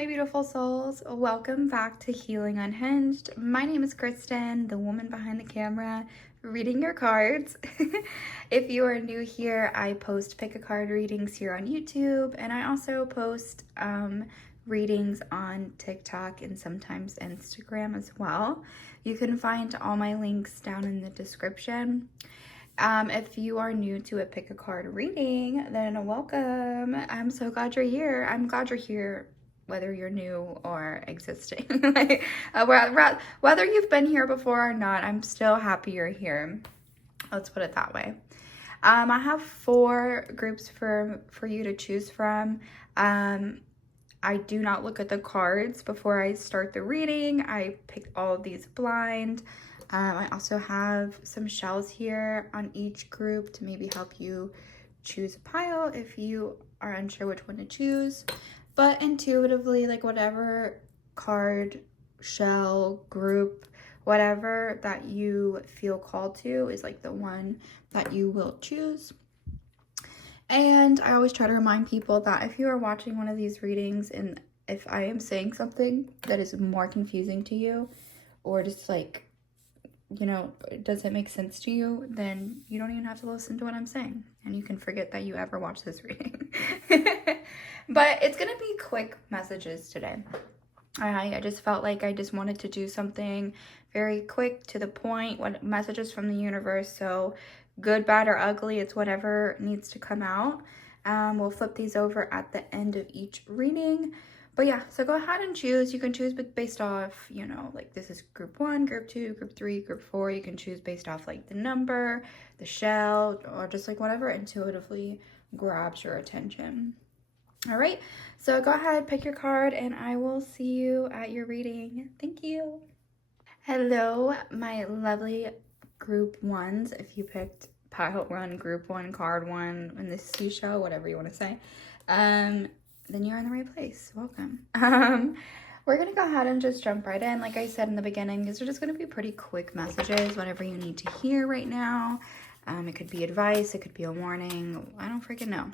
my beautiful souls. Welcome back to Healing Unhinged. My name is Kristen, the woman behind the camera, reading your cards. If you are new here, I post pick a card readings here on YouTube, and I also post readings on TikTok and sometimes Instagram as well. You can find all my links down in the description. If you are new to a pick a card reading, then welcome. I'm so glad you're here. I'm glad you're here whether you're new or existing. Whether you've been here before or not, I'm still happy you're here. Let's put it that way. I have 4 groups for you to choose from. I do not look at the cards before I start the reading. I pick all of these blind. I also have some shells here on each group to maybe help you choose a pile if you are unsure which one to choose. But intuitively, like whatever card, shell, group, whatever that you feel called to is like the one that you will choose. And I always try to remind people that if you are watching one of these readings and if I am saying something that is more confusing to you or just like, you know, does it make sense to you, then you don't even have to listen to what I'm saying. And you can forget that you ever watched this reading. But it's going to be quick messages today. I just felt like I just wanted to do something very quick, to the point, what messages from the universe. So good, bad, or ugly, it's whatever needs to come out. We'll flip these over at the end of each reading. But yeah, so go ahead and choose. You can choose based off, you know, like this is group 1, group 2, group 3, group 4. You can choose based off like the number, the shell, or just like whatever intuitively grabs your attention. All right, so go ahead, pick your card, and I will see you at your reading. Thank you. Hello, my lovely group 1s. If you picked pile 1, group 1, card 1, and the seashell, whatever you want to say, then you're in the right place. Welcome. We're going to go ahead and just jump right in. Like I said in the beginning, these are just going to be pretty quick messages, whatever you need to hear right now. It could be advice. It could be a warning. I don't freaking know.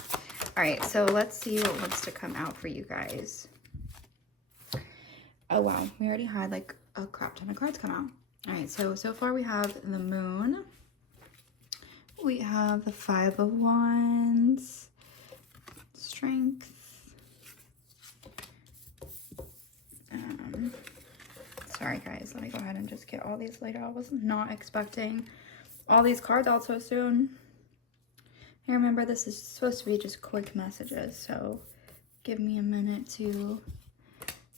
All right, so let's see what wants to come out for you guys. Oh, wow. We already had like a crap ton of cards come out. All right, so far we have the Moon. We have the 5 of Wands. Strength. Sorry, guys. Let me go ahead and just get all these laid out. I was not expecting all these cards out so soon. Hey, remember, this is supposed to be just quick messages, so give me a minute to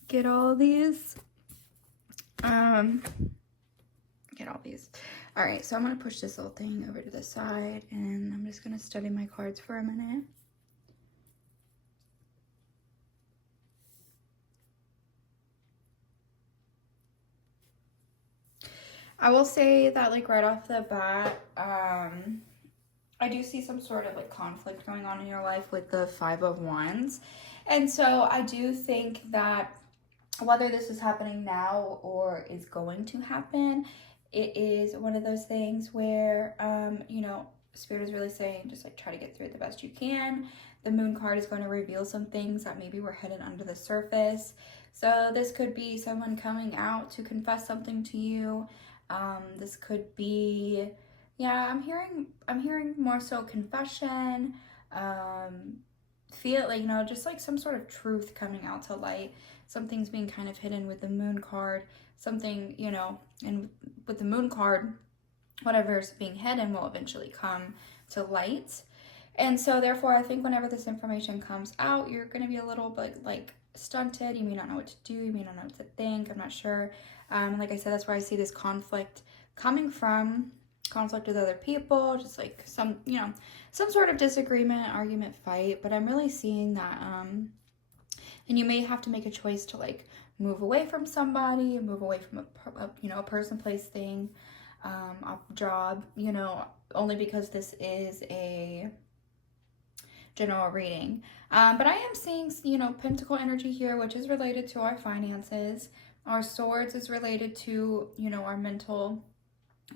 get all these. All right, so I'm going to push this little thing over to the side, and I'm just going to study my cards for a minute. I will say that, like, right off the bat, I do see some sort of, like, conflict going on in your life with the 5 of Wands. And so I do think that whether this is happening now or is going to happen, it is one of those things where, you know, Spirit is really saying just, like, try to get through it the best you can. The Moon card is going to reveal some things that maybe were hidden under the surface. So this could be someone coming out to confess something to you. This could be, yeah, I'm hearing more so confession, feel like, you know, just like some sort of truth coming out to light. Something's being kind of hidden with the Moon card, something, you know, and with the Moon card, whatever's being hidden will eventually come to light. And so therefore, I think whenever this information comes out, you're going to be a little bit like stunted. You may not know what to do. You may not know what to think. I'm not sure. Like I said, that's where I see this conflict coming from. Conflict with other people, just like some, you know, some sort of disagreement, argument, fight. But I'm really seeing that, and you may have to make a choice to like move away from somebody, move away from a person, place, thing, a job, you know, only because this is a general reading. But I am seeing, you know, Pentacle energy here, which is related to our finances. Our Swords is related to, you know, our mental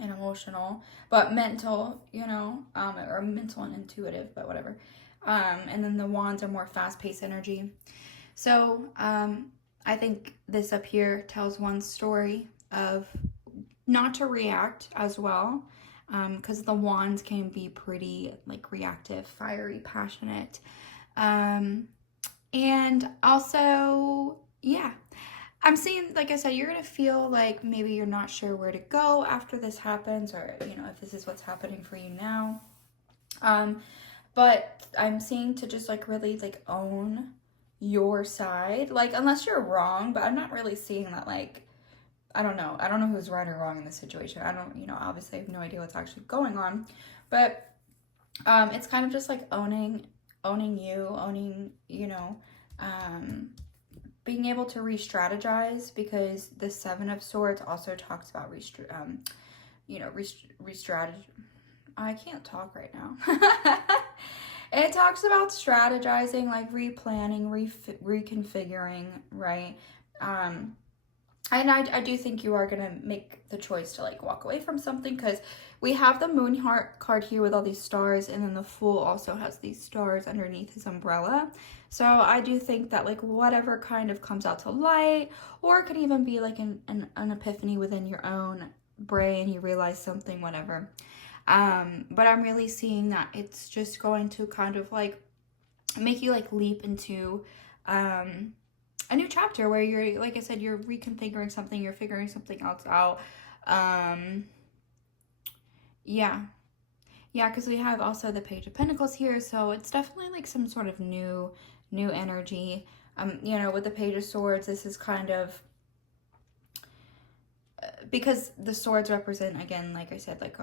and emotional, but mental, you know, or mental and intuitive, but whatever. And then the Wands are more fast-paced energy. So I think this up here tells one story of not to react as well, because the wands can be pretty like reactive, fiery, passionate. And also, yeah, I'm seeing, like I said, you're going to feel like maybe you're not sure where to go after this happens, or, you know, if this is what's happening for you now. But I'm seeing to just like really like own your side, like unless you're wrong, but I'm not really seeing that. Like, I don't know who's right or wrong in this situation. I don't, you know, obviously I have no idea what's actually going on, but it's kind of just like owning you, you know, being able to re-strategize, because the Seven of Swords also talks about you know, re-strategy. I can't talk right now. It talks about strategizing, like replanning, reconfiguring, right? And I do think you are going to make the choice to like walk away from something, because we have the Moon Heart card here with all these stars, and then the Fool also has these stars underneath his umbrella. So I do think that like whatever kind of comes out to light, or it could even be like an epiphany within your own brain, you realize something, whatever. But I'm really seeing that it's just going to kind of like make you like leap into a new chapter where you're, like I said, you're reconfiguring something, you're figuring something else out. Yeah, because we have also the Page of Pentacles here, so it's definitely like some sort of new energy. You know, with the Page of Swords, this is kind of because the swords represent, again, like I said, like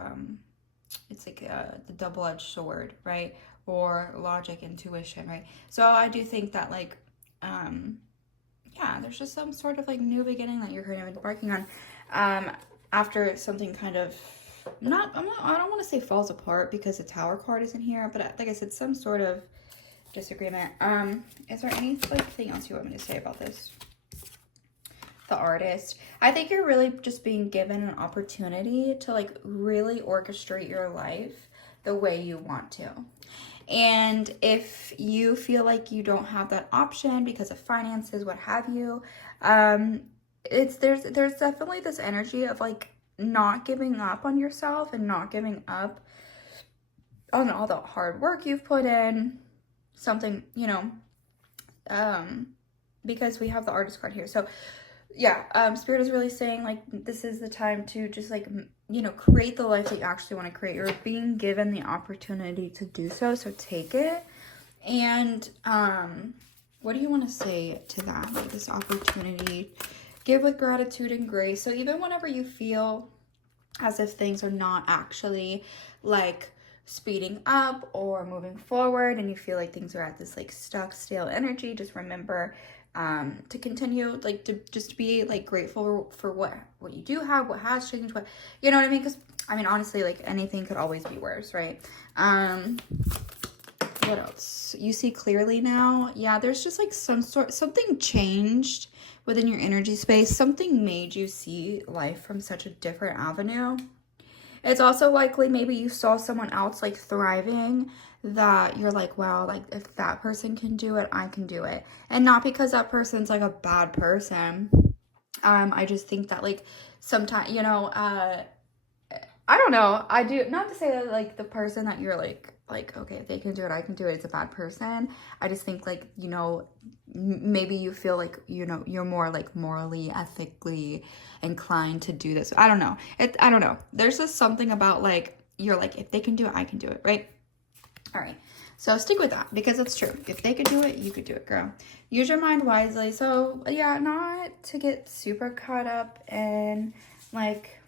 it's like the double-edged sword, right? Or logic, intuition, right? So I do think that like yeah, there's just some sort of like new beginning that you're kind of embarking on after something kind of I don't want to say falls apart, because the Tower card is in here, but like I said, some sort of disagreement. Is there anything else you want me to say about this? The Artist. I think you're really just being given an opportunity to like really orchestrate your life the way you want to. And if you feel like you don't have that option because of finances, what have you, there's definitely this energy of like not giving up on yourself and not giving up on all the hard work you've put in. Something, you know, because we have the Artist card here. So yeah, Spirit is really saying like this is the time to just like, you know, create the life that you actually want to create. You're being given the opportunity to do so, so take it. And what do you want to say to that? Like this opportunity, give with gratitude and grace. So even whenever you feel as if things are not actually like speeding up or moving forward, and you feel like things are at this like stuck, stale energy, just remember to continue, like to just be like grateful for what you do have, what has changed, what, you know what I mean? Because I mean, honestly, like anything could always be worse, right? What else? You see clearly now. Yeah, there's just like something changed within your energy space. Something made you see life from such a different avenue. It's also likely maybe you saw someone else like thriving, that you're like, wow, like if that person can do it, I can do it. And not because that person's like a bad person. I just think that like sometimes, you know, I don't know. I do not to say that like the person that you're like, okay, if they can do it, I can do it, it's a bad person. I just think like, you know, maybe you feel like, you know, you're more like morally, ethically inclined to do this. I don't know. I don't know. There's just something about like, you're like, if they can do it, I can do it, right? All right. So stick with that, because it's true. If they could do it, you could do it, girl. Use your mind wisely. So yeah, not to get super caught up in like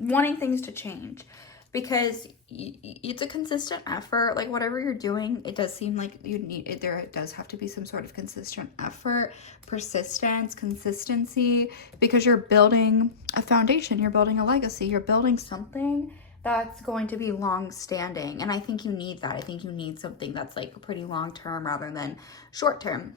wanting things to change, because it's a consistent effort. Like whatever you're doing, it does seem like you need it. There does have to be some sort of consistent effort, persistence, consistency, because you're building a foundation, you're building a legacy, you're building something that's going to be long standing. And I think you need that. I think you need something that's like pretty long term rather than short term.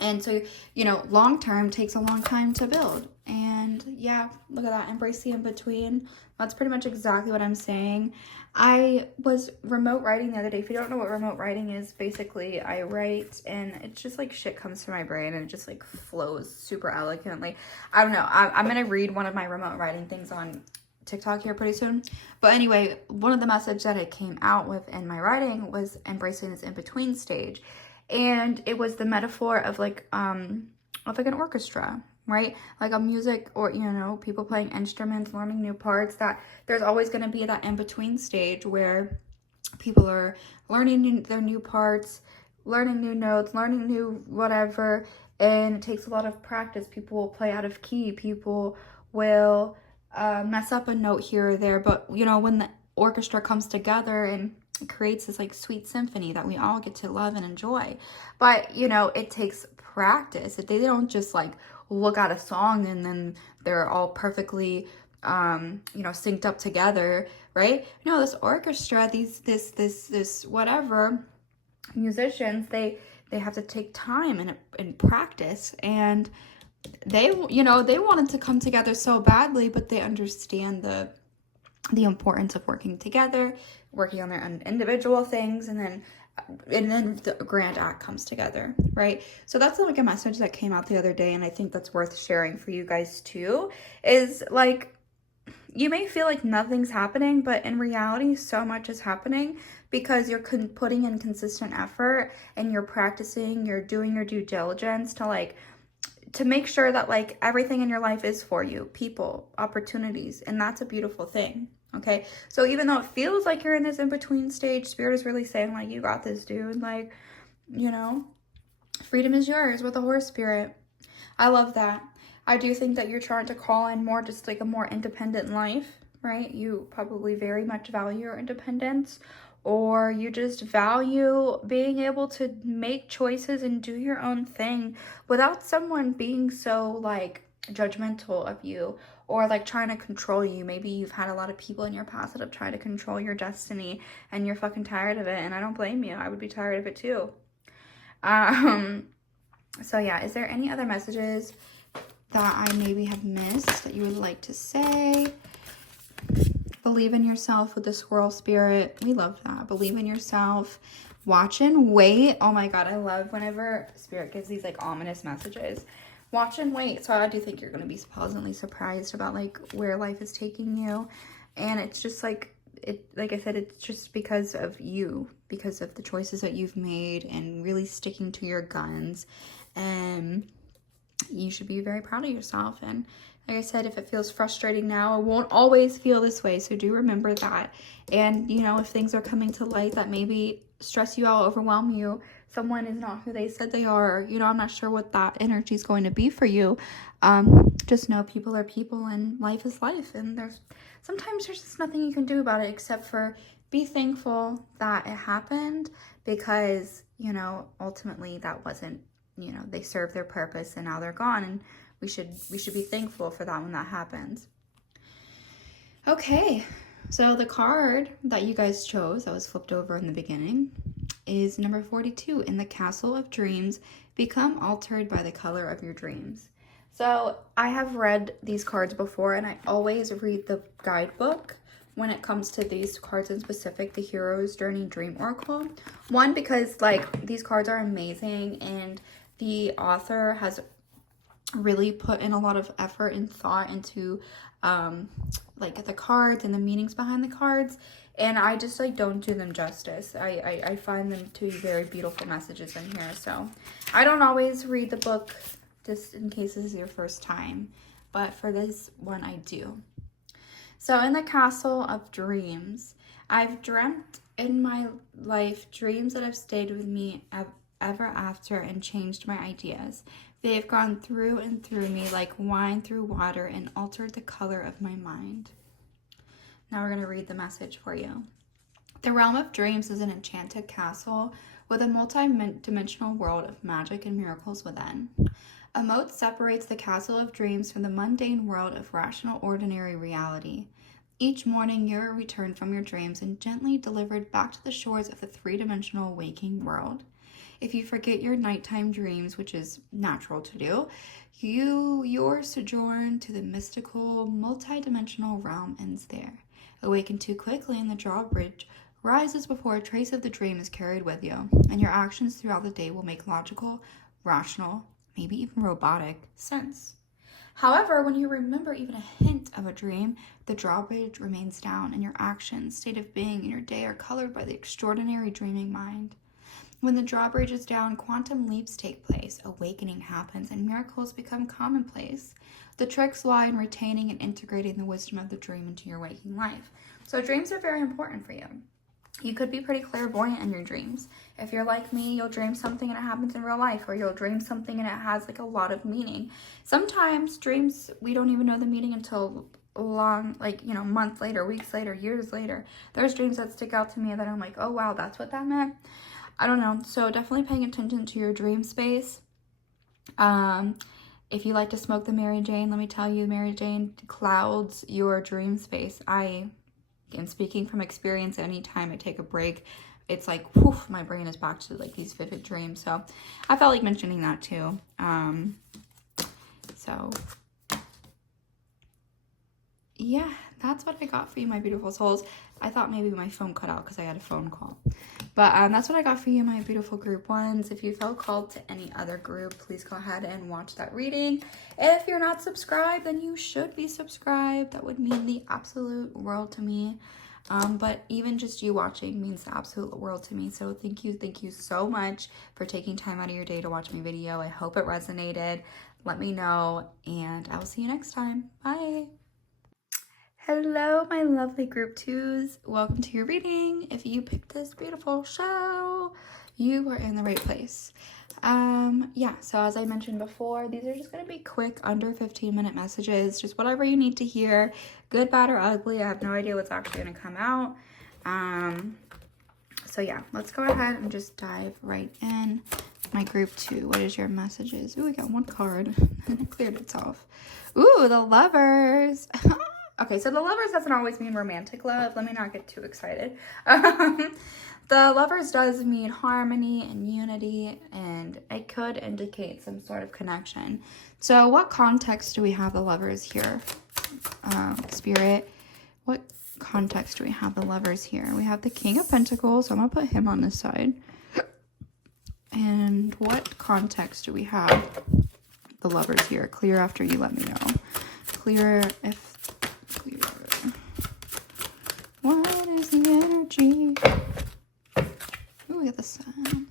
And so, you know, long term takes a long time to build. And yeah, look at that. Embrace the in between. That's pretty much exactly what I'm saying. I was remote writing the other day. If you don't know what remote writing is, basically I write and it's just like shit comes to my brain and it just like flows super elegantly. I don't know. I'm going to read one of my remote writing things on TikTok here pretty soon. But anyway, one of the message that it came out with in my writing was embracing this in between stage. And it was the metaphor of like an orchestra, right? Like a music, or, you know, people playing instruments, learning new parts, that there's always going to be that in-between stage where people are learning their new parts, learning new notes, learning new whatever, and it takes a lot of practice. People will play out of key. People will mess up a note here or there, but, you know, when the orchestra comes together and creates this like sweet symphony that we all get to love and enjoy. But, you know, it takes practice. They don't just like look at a song and then they're all perfectly you know, synced up together, right? No, this orchestra, this whatever musicians, they have to take time and practice, and they, you know, they wanted to come together so badly, but they understand the importance of working together, working on their own individual things, and then the grand act comes together, right? So that's like a message that came out the other day, and I think that's worth sharing for you guys too, is like, you may feel like nothing's happening, but in reality, so much is happening because you're putting in consistent effort and you're practicing, you're doing your due diligence to make sure that like everything in your life is for you, people, opportunities, and that's a beautiful thing. Okay, so even though it feels like you're in this in-between stage, Spirit is really saying like, you got this, dude. Like, you know, freedom is yours with the horse spirit. I love that. I do think that you're trying to call in more just like a more independent life, right? You probably very much value your independence, or you just value being able to make choices and do your own thing without someone being so like judgmental of you or like trying to control you. Maybe you've had a lot of people in your past that have tried to control your destiny and you're fucking tired of it, and I don't blame you. I would be tired of it too. So yeah, is there any other messages that I maybe have missed that you would like to say? Believe in yourself with the squirrel spirit. We love that. Believe in yourself. Watch and wait. Oh my God, I love whenever Spirit gives these like ominous messages. Watch and wait. So I do think you're going to be pleasantly surprised about like where life is taking you. And it's just like, like I said, it's just because of you, because of the choices that you've made and really sticking to your guns. And you should be very proud of yourself. And like I said, if it feels frustrating now, it won't always feel this way. So do remember that. And, you know, if things are coming to light that maybe stress you out, overwhelm you, someone is not who they said they are, you know, I'm not sure what that energy is going to be for you. Just know people are people and life is life. And sometimes there's just nothing you can do about it except for be thankful that it happened, because, you know, ultimately that wasn't, you know, they served their purpose and now they're gone, and we should be thankful for that when that happens. Okay, so the card that you guys chose that was flipped over in the beginning is number 42. In the Castle of Dreams, become altered by the color of your dreams. So I have read these cards before, and I always read the guidebook when it comes to these cards in specific, the Hero's Journey Dream Oracle. One, because like these cards are amazing and the author has really put in a lot of effort and thought into like the cards and the meanings behind the cards, and I just like don't do them justice. I find them to be very beautiful messages in here. So I don't always read the book just in case this is your first time, but for this one I do. So in the Castle of Dreams, I've dreamt in my life dreams that have stayed with me ever after and changed my ideas. They have gone through and through me like wine through water and altered the color of my mind. Now we're going to read the message for you. The realm of dreams is an enchanted castle with a multi-dimensional world of magic and miracles within. A moat separates the castle of dreams from the mundane world of rational, ordinary reality. Each morning you are returned from your dreams and gently delivered back to the shores of the three-dimensional waking world. If you forget your nighttime dreams, which is natural to do, your sojourn to the mystical, multi-dimensional realm ends there. Awaken too quickly and the drawbridge rises before a trace of the dream is carried with you, and your actions throughout the day will make logical, rational, maybe even robotic sense. However, when you remember even a hint of a dream, the drawbridge remains down, and your actions, state of being, and your day are colored by the extraordinary dreaming mind. When the drawbridge is down, quantum leaps take place, awakening happens, and miracles become commonplace. The tricks lie in retaining and integrating the wisdom of the dream into your waking life. So dreams are very important for you. You could be pretty clairvoyant in your dreams. If you're like me, you'll dream something and it happens in real life, or you'll dream something and it has like a lot of meaning. Sometimes dreams, we don't even know the meaning until long, like, you know, months later, weeks later, years later. There's dreams that stick out to me that I'm like, oh wow, that's what that meant. I don't know. So definitely paying attention to your dream space. If you like to smoke the Mary Jane, let me tell you, Mary Jane clouds your dream space. And speaking from experience, anytime I take a break, it's like, whew, my brain is back to like these vivid dreams. So I felt like mentioning that too. So yeah, that's what I got for you, my beautiful souls. I thought maybe my phone cut out because I had a phone call. But that's what I got for you, my beautiful group ones. If you felt called to any other group, please go ahead and watch that reading. If you're not subscribed, then you should be subscribed. That would mean the absolute world to me. But even just you watching means the absolute world to me. So thank you so much for taking time out of your day to watch my video. I hope it resonated. Let me know, and I will see you next time. Bye. Hello, my lovely group twos. Welcome to your reading. If you picked this beautiful show, you are in the right place. Yeah, so as I mentioned before, these are just going to be quick, under 15-minute messages, just whatever you need to hear, good, bad, or ugly. I have no idea what's actually going to come out. So yeah, let's go ahead and just dive right in. My group two, what is your messages? Ooh, we got one card and it cleared itself. Ooh, the Lovers. Okay, so the Lovers doesn't always mean romantic love. Let me not get too excited. The Lovers does mean harmony and unity, and it could indicate some sort of connection. So what context do we have the Lovers here? Spirit, what context do we have the Lovers here? We have the King of Pentacles, so I'm going to put him on this side. And what context do we have the Lovers here? Clear after you let me know. Clear if... Clear. What is the energy? Ooh, we got the sun.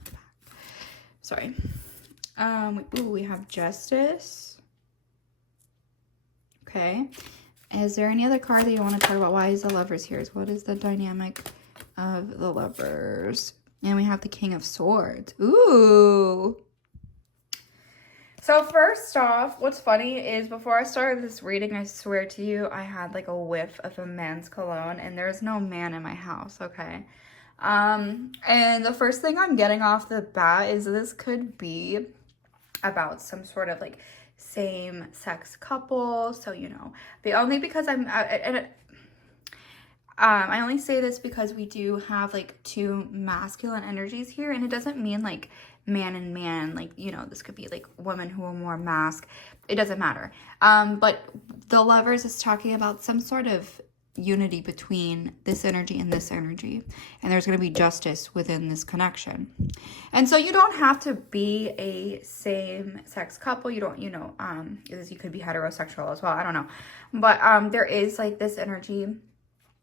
Sorry. Ooh, we have Justice. Okay. Is there any other card that you want to talk about? Why is the Lovers here? What is the dynamic of the Lovers? And we have the King of Swords. Ooh. So first off, what's funny is before I started this reading, I swear to you, I had like a whiff of a man's cologne, and there's no man in my house, okay? And the first thing I'm getting off the bat is this could be about some sort of like same-sex couple. So, you know, only because I only say this because we do have like two masculine energies here, and it doesn't mean like man and man, like, you know, this could be like women who are more masc. It doesn't matter. But the Lovers is talking about some sort of unity between this energy and this energy, and there's going to be justice within this connection. And so you don't have to be a same-sex couple. You don't, you know, you could be heterosexual as well. I don't know. But there is like this energy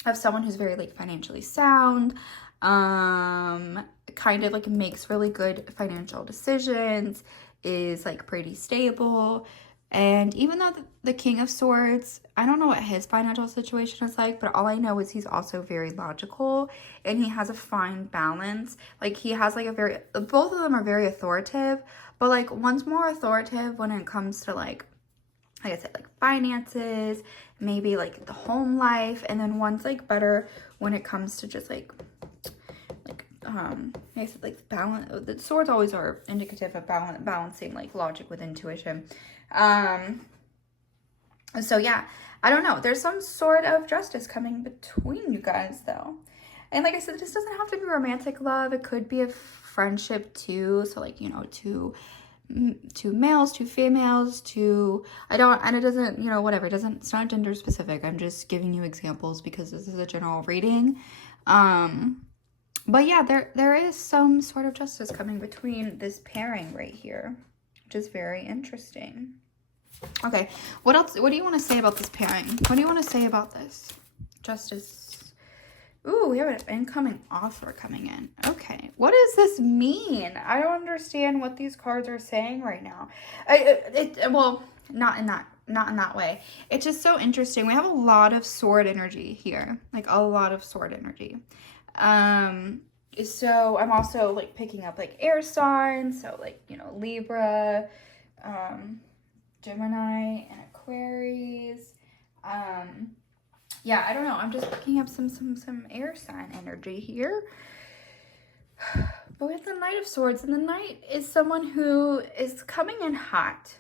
of someone who's very like financially sound, kind of like makes really good financial decisions, is like pretty stable. And even though the King of Swords, I don't know what his financial situation is like, but all I know is he's also very logical, and he has a fine balance. Like he has like both of them are very authoritative, but like one's more authoritative when it comes to like I said, like finances, maybe like the home life, and then one's like better when it comes to just like I said, like balance. The swords always are indicative of balancing like logic with intuition. So yeah, I don't know. There's some sort of justice coming between you guys though. And like I said, this doesn't have to be romantic love. It could be a friendship too. So like, you know, two males, two females, and it doesn't, you know, whatever, it's not gender specific. I'm just giving you examples because this is a general reading. But yeah, there is some sort of justice coming between this pairing right here, which is very interesting. Okay, what else? What do you want to say about this pairing? What do you want to say about this? Justice. Ooh, we have an incoming offer coming in. Okay, what does this mean? I don't understand what these cards are saying right now. Well, not in that way. It's just so interesting. We have a lot of sword energy here, like a lot of sword energy. So I'm also like picking up like air signs, so like, you know, Libra, Gemini, and Aquarius. Yeah, I don't know. I'm just picking up some air sign energy here. But we have the Knight of Swords, and the Knight is someone who is coming in hot.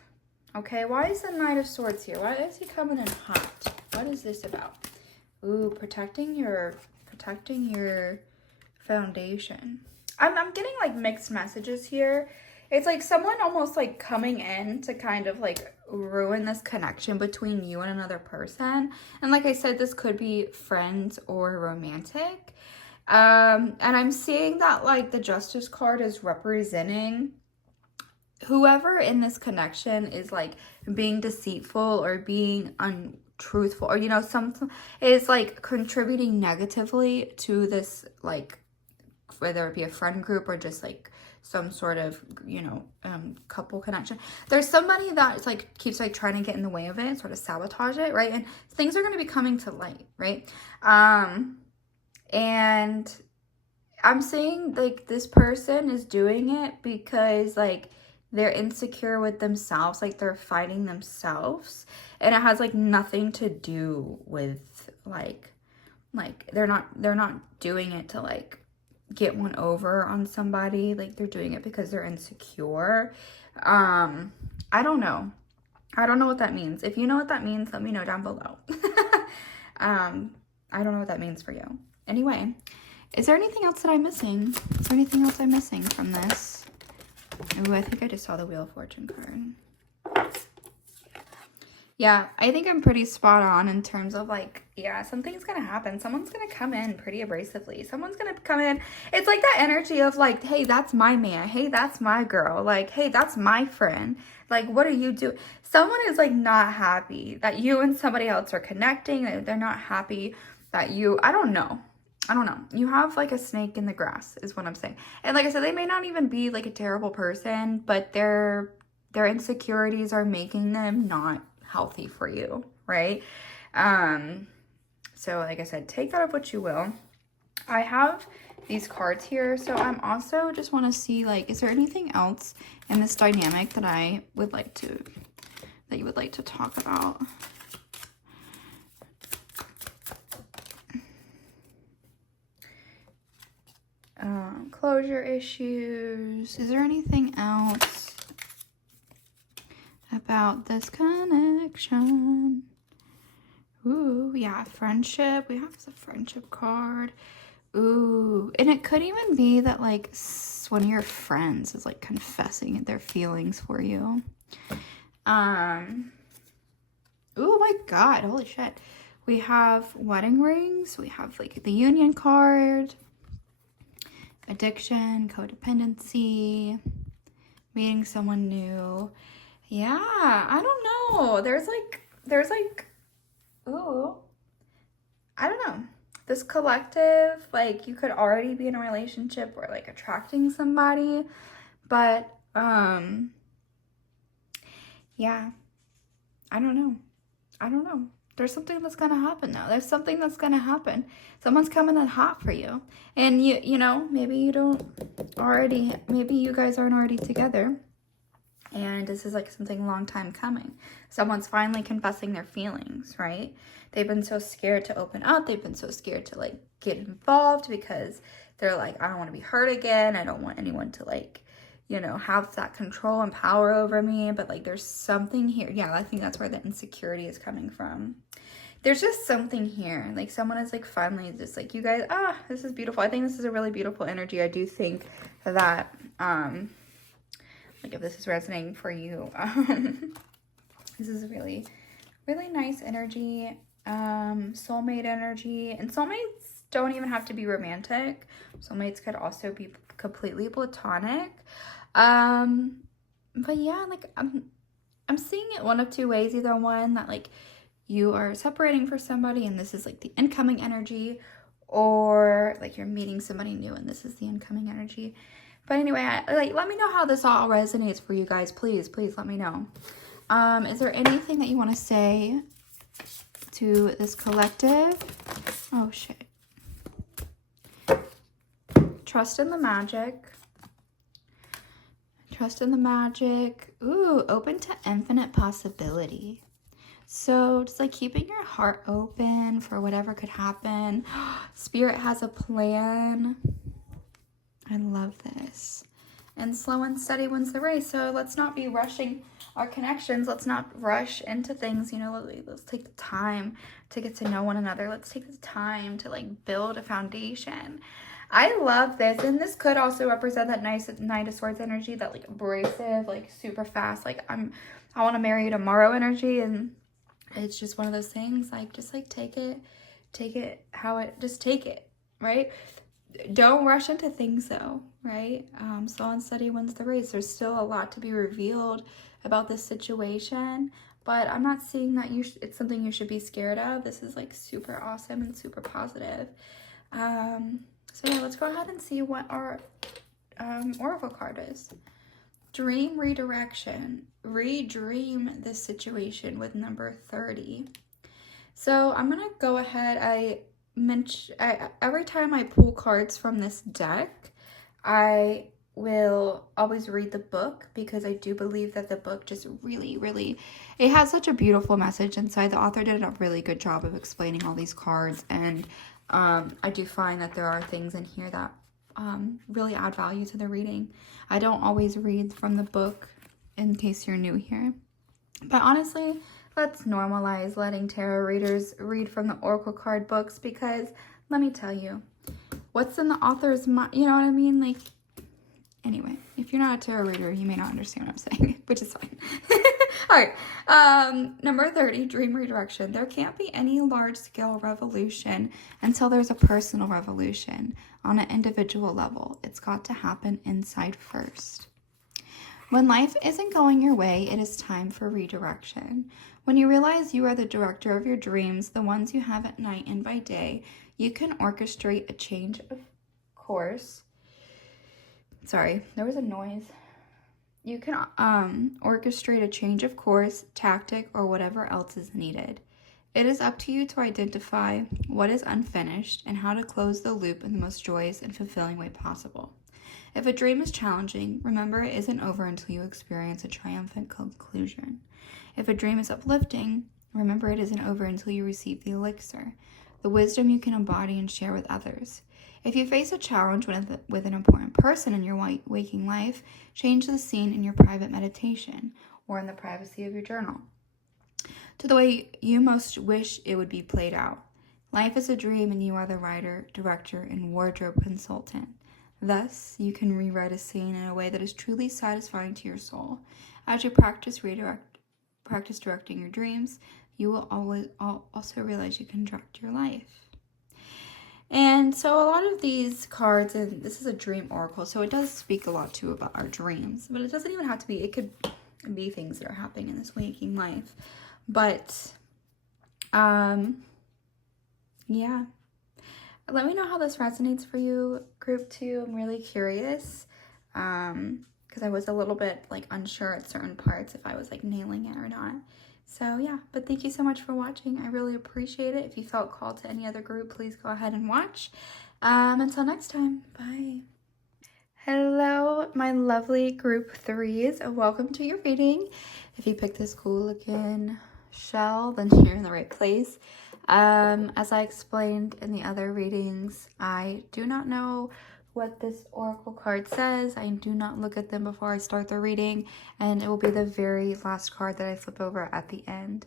Okay, why is the Knight of Swords here? Why is he coming in hot? What is this about? Ooh, protecting your foundation. I'm getting like mixed messages here. It's like someone almost like coming in to kind of like ruin this connection between you and another person. And like I said, this could be friends or romantic. And I'm seeing that like the Justice card is representing whoever in this connection is like being deceitful or being untruthful, or, you know, some is like contributing negatively to this, like, whether it be a friend group or just like some sort of, you know, couple connection. There's somebody that like keeps like trying to get in the way of it, sort of sabotage it, right? And things are going to be coming to light, right? And I'm saying like this person is doing it because like they're insecure with themselves, like they're fighting themselves, and it has like nothing to do with like they're not doing it to like get one over on somebody. Like they're doing it because they're insecure. I don't know what that means. If you know what that means, let me know down below. I don't know what that means for you. Anyway, is there anything else that I'm missing? Is there anything else I'm missing from this? Ooh, I think I just saw the Wheel of Fortune card. Yeah, I think I'm pretty spot on in terms of like, yeah, something's gonna happen. Someone's gonna come in pretty abrasively. Someone's gonna come in. It's like that energy of like, hey, that's my man. Hey, that's my girl. Like, hey, that's my friend. Like, what are you doing? Someone is like not happy that you and somebody else are connecting. They're not happy that you, I don't know. You have like a snake in the grass is what I'm saying. And like I said, they may not even be like a terrible person, but their insecurities are making them not healthy for you, right? So like I said, take that of what you will. I have these cards here, so I'm also just want to see like, is there anything else in this dynamic that I would like to, that you would like to talk about? Closure issues. Is there anything else about this connection? Ooh, yeah, friendship. We have the friendship card. Ooh, and it could even be that like one of your friends is like confessing their feelings for you. Oh my God, holy shit. We have wedding rings. We have like the union card. Addiction, codependency, meeting someone new. Yeah, I don't know. There's like, ooh, I don't know. This collective, like you could already be in a relationship or like attracting somebody, but yeah, I don't know. There's something that's gonna happen now. There's something that's gonna happen. Someone's coming in hot for you. And you know, maybe you guys aren't already together. And this is like something long time coming. Someone's finally confessing their feelings, right? They've been so scared to open up. They've been so scared to like get involved because they're like, I don't want to be hurt again. I don't want anyone to like, you know, have that control and power over me. But like there's something here. Yeah, I think that's where the insecurity is coming from. there's just something here. Like someone is like finally just like, you guys, this is beautiful. I think this is a really beautiful energy. I do think that, like if this is resonating for you, this is a really, really nice energy, soulmate energy. And soulmates don't even have to be romantic. Soulmates could also be completely platonic. But yeah, like I'm seeing it one of two ways. Either one, that like you are separating for somebody and this is like the incoming energy, or like you're meeting somebody new and this is the incoming energy. But anyway, let me know how this all resonates for you guys. Please let me know. Is there anything that you want to say to this collective? Oh shit. Trust in the magic. Trust in the magic. Ooh, open to infinite possibility. So just like keeping your heart open for whatever could happen. Spirit has a plan. I love this. And slow and steady wins the race. So let's not be rushing our connections. Let's not rush into things. You know, let's take the time to get to know one another. Let's take the time to like build a foundation. I love this. And this could also represent that nice Knight of Swords energy, that like abrasive, like super fast, like I want to marry you tomorrow energy. And it's just one of those things, like just like take it just take it, right? Don't rush into things though, right? Slow and steady wins the race. There's still a lot to be revealed about this situation, but I'm not seeing that it's something you should be scared of. This is like super awesome and super positive. So yeah, let's go ahead and see what our oracle card is. Dream redirection. Redream this situation with number 30. So I'm gonna go ahead. Every time I pull cards from this deck, I will always read the book, because I do believe that the book just really, it has such a beautiful message inside. The author did a really good job of explaining all these cards, and I do find that there are things in here that really add value to the reading. I don't always read from the book, in case you're new here, but honestly, let's normalize letting tarot readers read from the oracle card books, because let me tell you, what's in the author's mind, you know what I mean? Like, anyway, if you're not a tarot reader, you may not understand what I'm saying, which is fine. All right, number 30, dream redirection. There can't be any large-scale revolution until there's a personal revolution on an individual level. It's got to happen inside first. When life isn't going your way, it is time for redirection. When you realize you are the director of your dreams, the ones you have at night and by day, you can orchestrate a change of course. Sorry, there was a noise. You can orchestrate a change of course, tactic, or whatever else is needed. It is up to you to identify what is unfinished and how to close the loop in the most joyous and fulfilling way possible. If a dream is challenging, remember it isn't over until you experience a triumphant conclusion. If a dream is uplifting, remember it isn't over until you receive the elixir, the wisdom you can embody and share with others. If you face a challenge with an important person in your waking life, change the scene in your private meditation or in the privacy of your journal to the way you most wish it would be played out. Life is a dream, and you are the writer, director, and wardrobe consultant. Thus, you can rewrite a scene in a way that is truly satisfying to your soul. As you practice directing your dreams, you will also realize you can direct your life. And so a lot of these cards, and this is a dream oracle, so it does speak a lot too about our dreams, but it doesn't even have to be, it could be things that are happening in this waking life. But, yeah. Let me know how this resonates for you, group 2. I'm really curious, because I was a little bit like unsure at certain parts if I was like nailing it or not. So yeah, but thank you so much for watching. I really appreciate it. If you felt called to any other group, please go ahead and watch. Until next time, bye. Hello, my lovely group 3s. Welcome to your reading. If you picked this cool looking shell, then you're in the right place. As I explained in the other readings, I do not know what this oracle card says. I do not look at them before I start the reading, and it will be the very last card that I flip over at the end.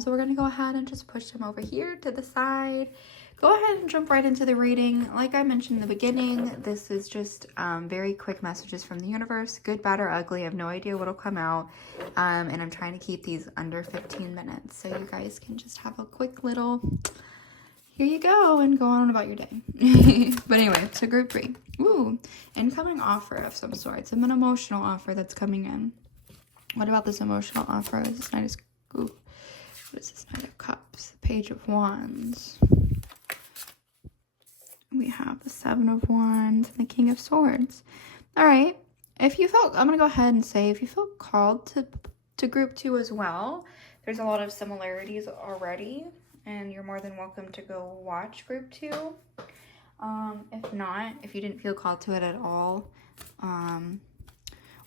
So we're going to go ahead and just push them over here to the side. Go ahead and jump right into the reading. Like I mentioned in the beginning, this is just very quick messages from the universe. Good, bad, or ugly. I have no idea what'll come out. And I'm trying to keep these under 15 minutes. So you guys can just have a quick little, here you go, and go on about your day. But anyway, so group 3. Ooh, incoming offer of some sort. It's an emotional offer that's coming in. What about this emotional offer? This Knight of, ooh, what is this Knight of Cups? Page of Wands. We have the 7 of Wands and the King of Swords. All right. If you felt, I'm going to go ahead and say, if you feel called to group 2 as well, there's a lot of similarities already, and you're more than welcome to go watch group 2. If not, if you didn't feel called to it at all,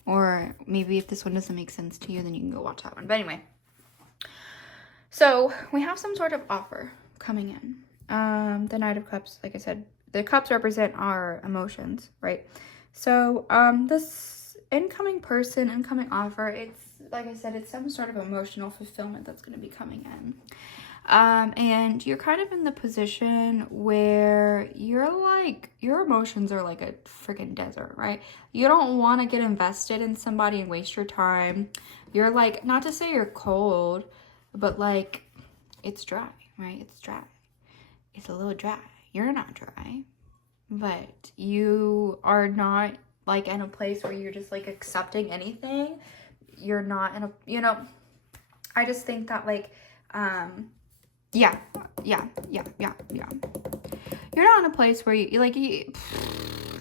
or maybe if this one doesn't make sense to you, then you can go watch that one. But anyway, so we have some sort of offer coming in. The Knight of Cups, like I said, the cups represent our emotions, right? So this incoming offer, it's, like I said, it's some sort of emotional fulfillment that's going to be coming in. And you're kind of in the position where you're like, your emotions are like a freaking desert, right? You don't want to get invested in somebody and waste your time. You're like, not to say you're cold, but like, it's dry, right? It's dry. It's a little dry. You're not dry, but you are not like in a place where you're just like accepting anything. You're not in a, you know, I just think that like, yeah. You're not in a place where you like,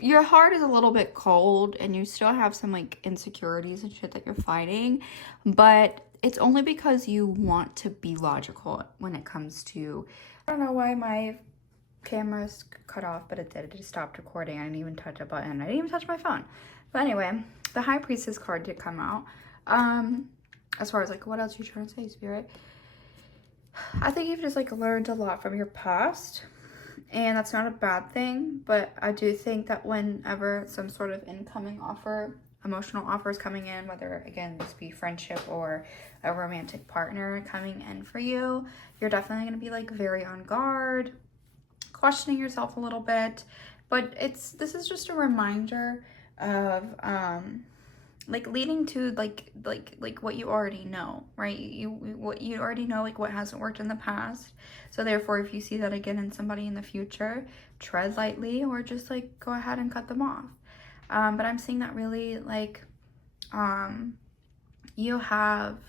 your heart is a little bit cold and you still have some like insecurities and shit that you're fighting, but it's only because you want to be logical when it comes to, I don't know why my camera's cut off, but it did. It just stopped recording. I didn't even touch a button. I didn't even touch my phone. But anyway, the High Priestess card did come out. As far as like, what else are you trying to say, Spirit? I think you've just like learned a lot from your past, and that's not a bad thing, but I do think that whenever some sort of incoming offer, emotional offer is coming in, whether again this be friendship or a romantic partner coming in for you, you're definitely going to be like very on guard, questioning yourself a little bit. But this is just a reminder of like leading to like what you already know, right? What you already know, like what hasn't worked in the past. So therefore, if you see that again in somebody in the future, tread lightly or just like go ahead and cut them off. But I'm seeing that really like you have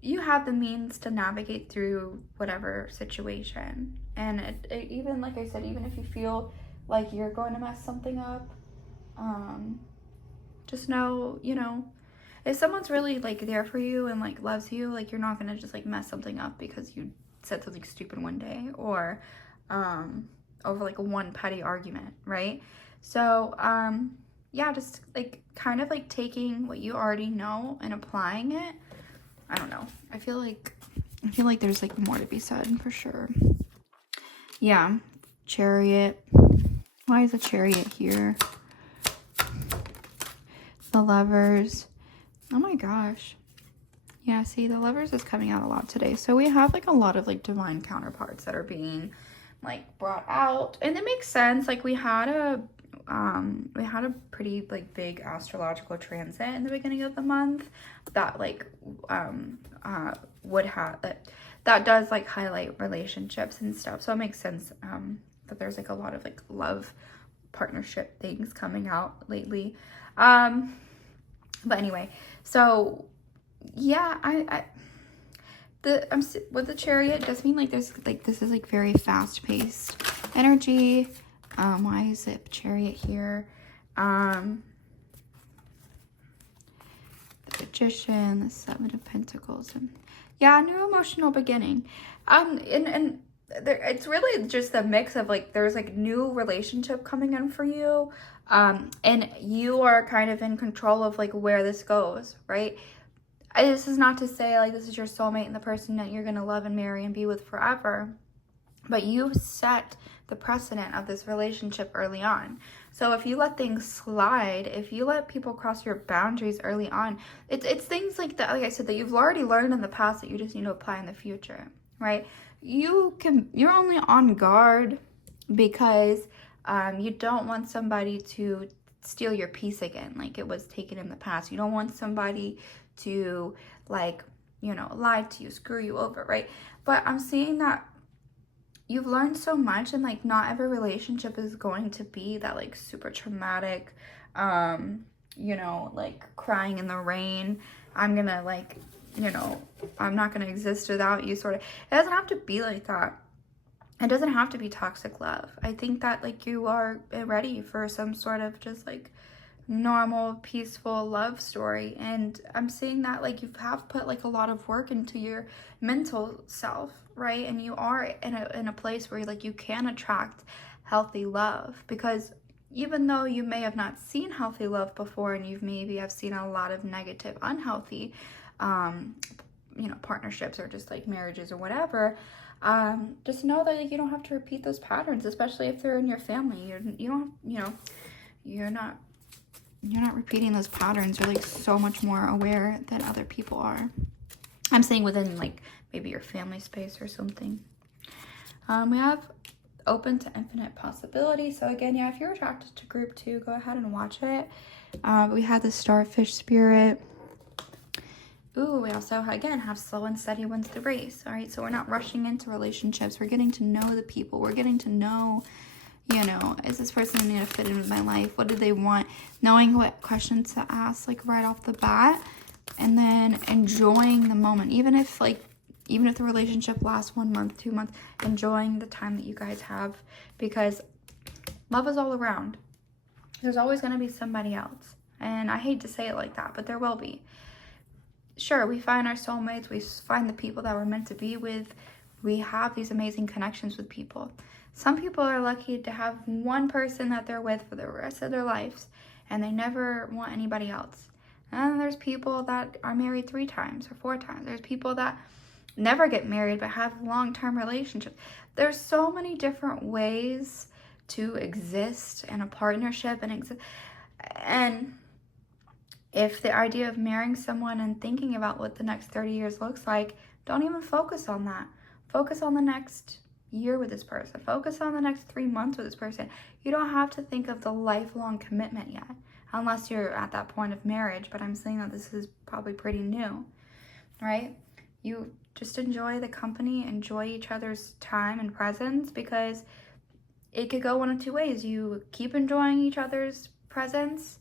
the means to navigate through whatever situation. And it even, like I said, even if you feel like you're going to mess something up, just know, you know, if someone's really like there for you and like loves you, like you're not gonna just like mess something up because you said something stupid one day or over like one petty argument, right? So yeah, just like kind of like taking what you already know and applying it. I don't know. I feel like there's like more to be said for sure. Yeah, Chariot. Why is a Chariot here? The Lovers. Oh my gosh. Yeah, see, the Lovers is coming out a lot today. So we have like a lot of like divine counterparts that are being like brought out, and it makes sense. Like we had a pretty like big astrological transit in the beginning of the month that like would have that does like highlight relationships and stuff. So it makes sense that there's like a lot of like love partnership things coming out lately. But anyway, so yeah, with the Chariot does mean like there's like this is like very fast paced energy. Why is it Chariot here? The Magician, the 7 of Pentacles, and yeah, new emotional beginning. And there, it's really just a mix of like there's like new relationship coming in for you, and you are kind of in control of like where this goes, right? This is not to say like this is your soulmate and the person that you're gonna love and marry and be with forever, but you set the precedent of this relationship early on. So if you let things slide, if you let people cross your boundaries early on, it's things like that, like I said, that you've already learned in the past that you just need to apply in the future, right? You're only on guard because you don't want somebody to steal your peace again, like it was taken in the past. You don't want somebody to, like, lie to you, screw you over, right? But I'm seeing that you've learned so much, and like not every relationship is going to be that like super traumatic, like crying in the rain, I'm gonna like, I'm not gonna exist without you sort of. It doesn't have to be like that. It doesn't have to be toxic love. I think that like you are ready for some sort of just like normal, peaceful love story. And I'm seeing that like you have put like a lot of work into your mental self, right? And you are in a place where like you can attract healthy love, because even though you may have not seen healthy love before, and you've maybe have seen a lot of negative, unhealthy, partnerships or just like marriages or whatever, just know that like you don't have to repeat those patterns, especially if they're in your family. You're not repeating those patterns. You're like so much more aware than other people are. I'm saying within like maybe your family space or something. We have open to infinite possibility. So again, yeah, if you're attracted to group 2, go ahead and watch it. We had the starfish spirit. Ooh, we also, again, have slow and steady wins the race. All right, so we're not rushing into relationships. We're getting to know the people. We're getting to know, is this person going to fit in with my life? What do they want? Knowing what questions to ask, like, right off the bat. And then enjoying the moment. Even if the relationship lasts 1 month, 2 months, enjoying the time that you guys have. Because love is all around. There's always going to be somebody else. And I hate to say it like that, but there will be. Sure, we find our soulmates, we find the people that we're meant to be with, we have these amazing connections with people. Some people are lucky to have one person that they're with for the rest of their lives, and they never want anybody else. And then there's people that are married 3 times or 4 times. There's people that never get married but have long-term relationships. There's so many different ways to exist in a partnership and if the idea of marrying someone and thinking about what the next 30 years looks like, don't even focus on that. Focus on the next year with this person. Focus on the next 3 months with this person. You don't have to think of the lifelong commitment yet, unless you're at that point of marriage. But I'm saying that this is probably pretty new, right? You just enjoy the company, enjoy each other's time and presence, because it could go one of 2 ways. You keep enjoying each other's presence,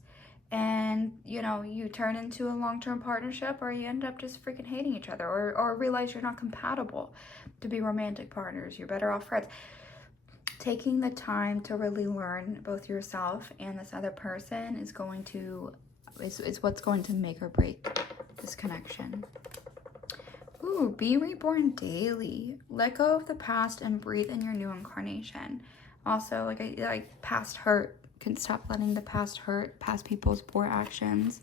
and you turn into a long-term partnership, or you end up just freaking hating each other, or realize you're not compatible to be romantic partners. You're better off friends. Taking the time to really learn both yourself and this other person is what's going to make or break this connection. Ooh, be reborn daily. Let go of the past and breathe in your new incarnation. Also, like past hurt. Can stop letting the past hurt, past people's poor actions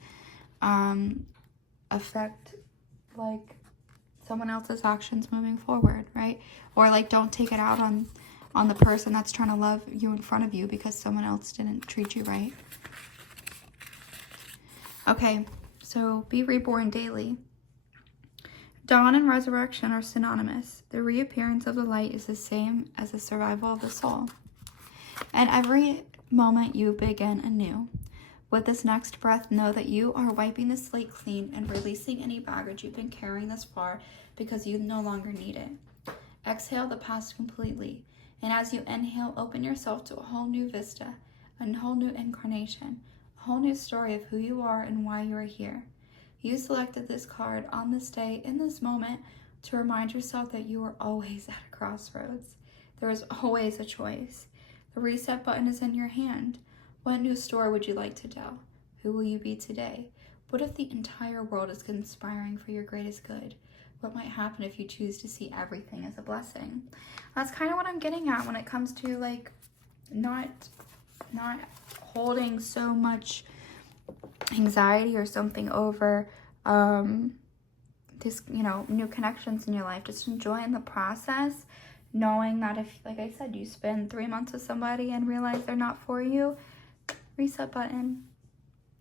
affect like someone else's actions moving forward, right? Or like don't take it out on the person that's trying to love you in front of you because someone else didn't treat you right. Okay, so be reborn daily. Dawn and resurrection are synonymous. The reappearance of the light is the same as the survival of the soul. And every moment you begin anew. With this next breath, know that you are wiping the slate clean and releasing any baggage you've been carrying thus far because you no longer need it. Exhale the past completely, and as you inhale, open yourself to a whole new vista, a whole new incarnation, a whole new story of who you are and why you are here. You selected this card on this day, in this moment, to remind yourself that you are always at a crossroads. There is always a choice. The reset button is in your hand. What new story would you like to tell? Who will you be today? What if the entire world is conspiring for your greatest good? What might happen if you choose to see everything as a blessing? That's kind of what I'm getting at when it comes to like not holding so much anxiety or something over this, new connections in your life. Just enjoying the process. knowing that if, like I said, you spend 3 months with somebody and realize they're not for you, reset button,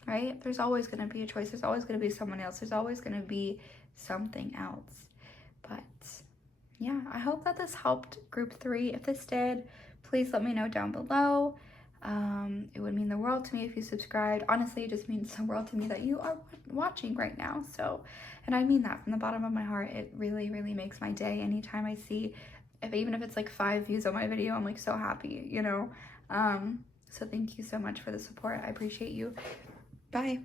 right? There's always going to be a choice. There's always going to be someone else. There's always going to be something else. But yeah, I hope that this helped group 3. If this did, please let me know down below. It would mean the world to me if you subscribed. Honestly, it just means the world to me that you are watching right now. So, and I mean that from the bottom of my heart. It really, really makes my day. Anytime I see, even if it's like 5 views on my video, I'm like so happy, you know? So thank you so much for the support. I appreciate you. Bye.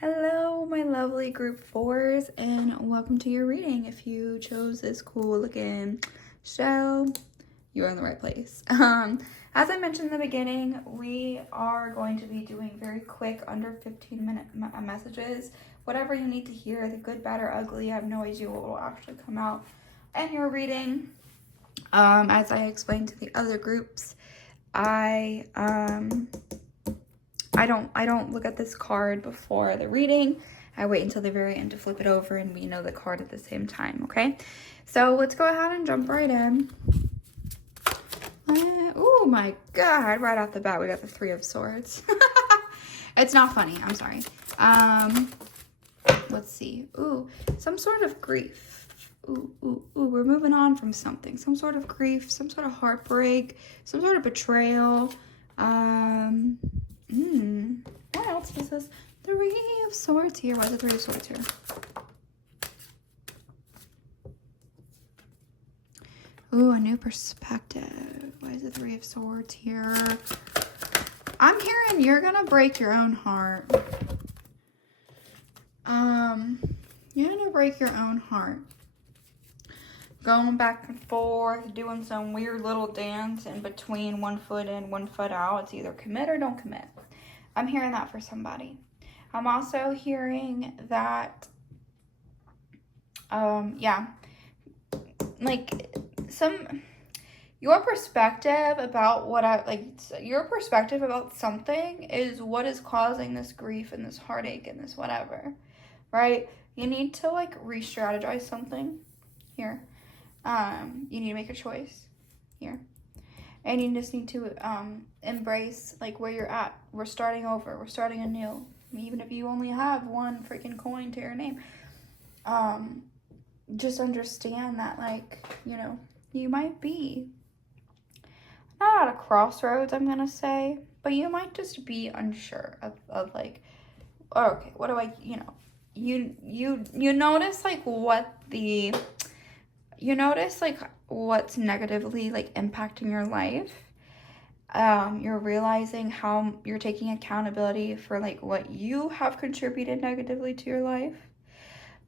Hello, my lovely group 4s, and welcome to your reading. If you chose this cool looking show, you're in the right place. As I mentioned in the beginning, we are going to be doing very quick, under 15-minute messages. Whatever you need to hear, the good, bad, or ugly, I have no idea what will actually come out in your reading. As I explained to the other groups, I don't look at this card before the reading. I wait until the very end to flip it over and we know the card at the same time, okay? So let's go ahead and jump right in. Oh my God, right off the bat, we got the 3 of Swords. It's not funny, I'm sorry. Let's see. Ooh, some sort of grief. Ooh, we're moving on from something. Some sort of grief, some sort of heartbreak, some sort of betrayal. What else is this? 3 of Swords here. Why is the 3 of Swords here? Ooh, a new perspective. Why is the 3 of Swords here? I'm hearing you're gonna break your own heart. You're gonna break your own heart. Going back and forth, doing some weird little dance in between 1 foot in, 1 foot out. It's either commit or don't commit. I'm hearing that for somebody. I'm also hearing that, yeah, like your perspective about your perspective about something is what is causing this grief and this heartache and this whatever, right? You need to like re-strategize something here. You need to make a choice here. And you just need to embrace like where you're at. We're starting over. We're starting anew. Even if you only have 1 freaking coin to your name. Just understand that, like, you know, you might be not at a crossroads, I'm gonna say, but you might just be unsure of like, oh, okay, what do I, you know, you notice like you notice like what's negatively like impacting your life. You're realizing how you're taking accountability for like what you have contributed negatively to your life,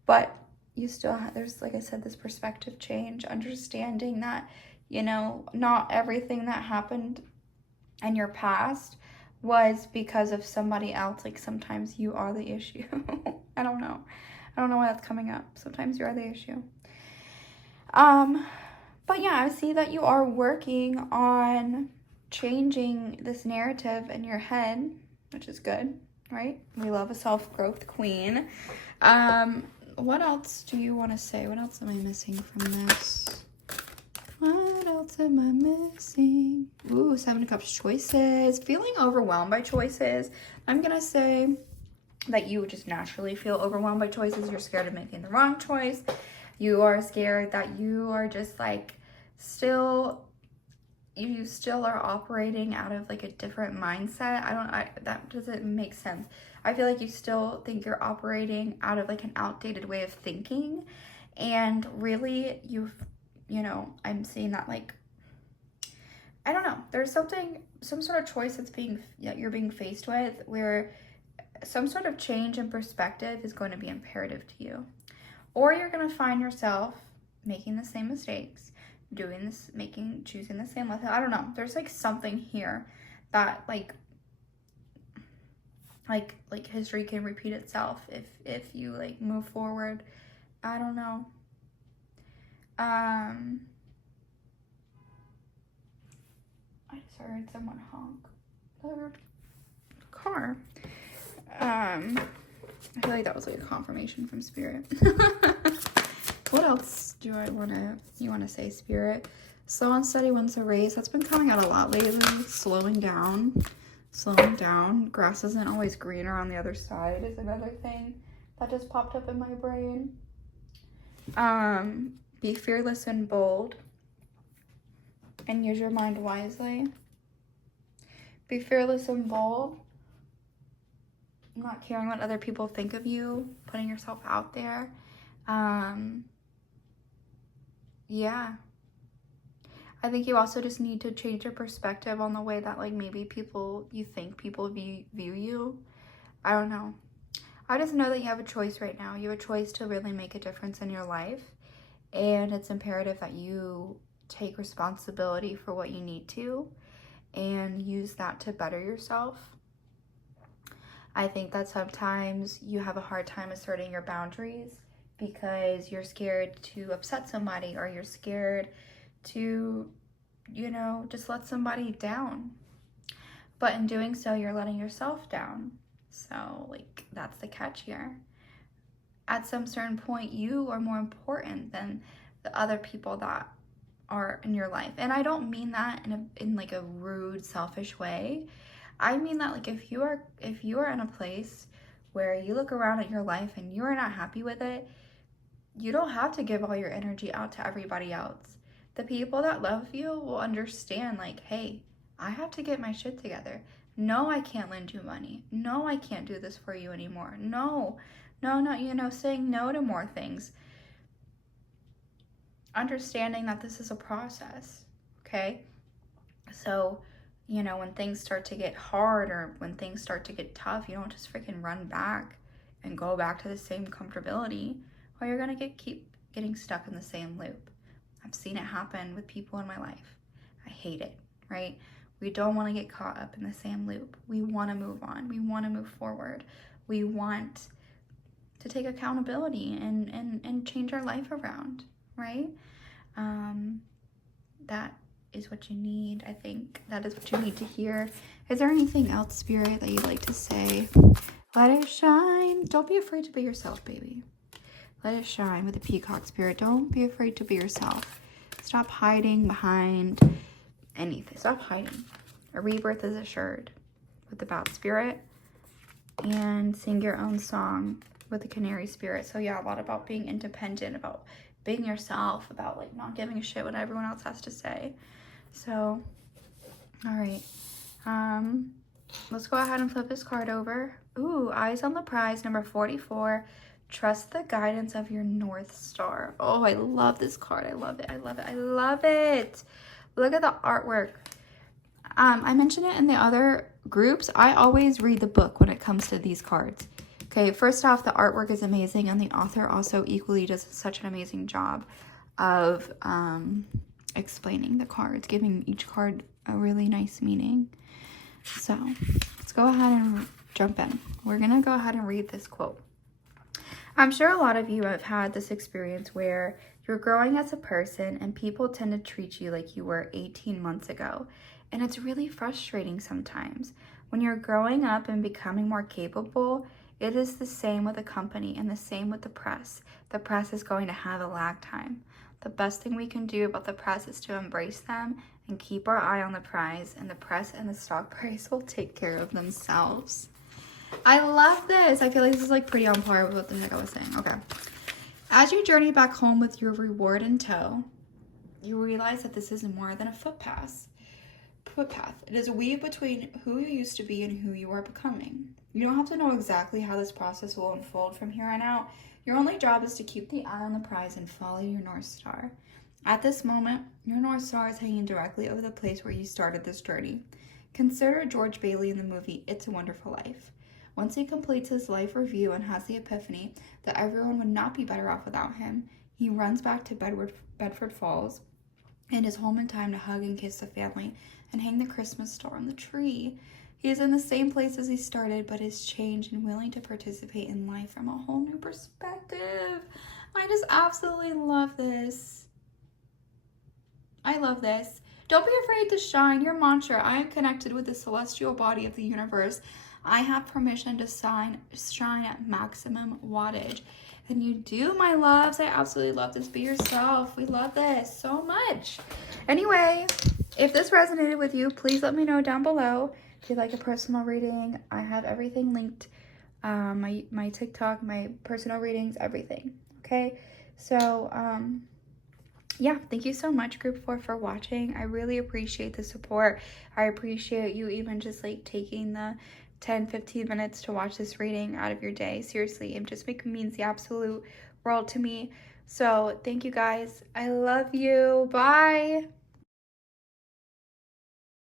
but you still have, there's, like I said, this perspective change, understanding that, you know, not everything that happened in your past was because of somebody else. Like sometimes you are the issue. I don't know why that's coming up. Sometimes you are the issue. But yeah, I see that you are working on changing this narrative in your head, which is good, right? We love a self-growth queen. What else do you want to say? What else am I missing from this? What else am I missing? Ooh, 7 of Cups choices. Feeling overwhelmed by choices. I'm going to say that you just naturally feel overwhelmed by choices. You're scared of making the wrong choice. You are scared that you are just like you still are operating out of like a different mindset. That doesn't make sense. I feel like you still think you're operating out of like an outdated way of thinking, and really you know, I'm seeing that like, I don't know, there's some sort of choice that you're being faced with where some sort of change in perspective is going to be imperative to you, or you're going to find yourself making the same mistakes, choosing the same method. I don't know. There's like something here that like history can repeat itself if you like move forward. I don't know. I just heard someone honk their car. I feel like that was like a confirmation from spirit. What else do you want to say, Spirit? Slow and steady wins the race. That's been coming out a lot lately. Slowing down. Slowing down. Grass isn't always greener on the other side is another thing that just popped up in my brain. Be fearless and bold. And use your mind wisely. Be fearless and bold. Not caring what other people think of you. Putting yourself out there. Yeah. I think you also just need to change your perspective on the way that, like, maybe you think people view you. I don't know. I just know that you have a choice right now. You have a choice to really make a difference in your life. And it's imperative that you take responsibility for what you need to and use that to better yourself. I think that sometimes you have a hard time asserting your boundaries because you're scared to upset somebody, or you're scared to, just let somebody down. But in doing so, you're letting yourself down. So, like, that's the catch here. At some certain point, you are more important than the other people that are in your life. And I don't mean that in like a rude, selfish way. I mean that, like, if you are in a place where you look around at your life and you are not happy with it, you don't have to give all your energy out to everybody else. The people that love you will understand, like, hey, I have to get my shit together. No, I can't lend you money. No, I can't do this for you anymore. No, saying no to more things. Understanding that this is a process, okay? So, when things start to get hard or when things start to get tough, you don't just freaking run back and go back to the same comfortability, or you're gonna keep getting stuck in the same loop. I've seen it happen with people in my life. I hate it, right? We don't want to get caught up in the same loop. We want to move on. We want to move forward. We want to take accountability and change our life around, right? That is what you need. I think that is what you need to hear. Is there anything else, Spirit, that you'd like to say? Let it shine. Don't be afraid to be yourself, baby. Let it shine with the peacock, Spirit. Don't be afraid to be yourself. Stop hiding behind anything. Stop hiding. A rebirth is assured with the bat, Spirit. And sing your own song with the canary, Spirit. So yeah, a lot about being independent, about being yourself, about, like, not giving a shit what everyone else has to say. So, all right. Let's go ahead and flip this card over. Ooh, Eyes on the Prize, number 44. Trust the guidance of your North Star. Oh, I love this card. I love it. I love it. I love it. Look at the artwork. I mentioned it in the other groups. I always read the book when it comes to these cards. Okay, first off, the artwork is amazing, and the author also equally does such an amazing job of explaining the cards, giving each card a really nice meaning. So let's go ahead and jump in. We're going to go ahead and read this quote. I'm sure a lot of you have had this experience where you're growing as a person and people tend to treat you like you were 18 months ago. And it's really frustrating sometimes. When you're growing up and becoming more capable, it is the same with a company and the same with the press. The press is going to have a lag time. The best thing we can do about the press is to embrace them and keep our eye on the prize, and the press and the stock price will take care of themselves. I love this. I feel like this is, like, pretty on par with what the heck I was saying. Okay. As you journey back home with your reward in tow, you realize that this is more than a footpath. It is a weave between who you used to be and who you are becoming. You don't have to know exactly how this process will unfold from here on out. Your only job is to keep the eye on the prize and follow your North Star. At this moment, your North Star is hanging directly over the place where you started this journey. Consider George Bailey in the movie It's a Wonderful Life. Once he completes his life review and has the epiphany that everyone would not be better off without him, he runs back to Bedford Falls and is home in time to hug and kiss the family and hang the Christmas star on the tree. He is in the same place as he started, but is changed and willing to participate in life from a whole new perspective. I just absolutely love this. I love this. Don't be afraid to shine. Your mantra, I am connected with the celestial body of the universe. I have permission to shine at maximum wattage. And you do, my loves. I absolutely love this. Be yourself. We love this so much. Anyway, if this resonated with you, please let me know down below. If you'd like a personal reading, I have everything linked. My TikTok, my personal readings, everything. Okay? So, yeah, thank you so much, Group 4, for watching. I really appreciate the support. I appreciate you even just like taking the 10-15 minutes to watch this reading out of your day. Seriously, it just means the absolute world to me. So thank you guys. I love you. Bye.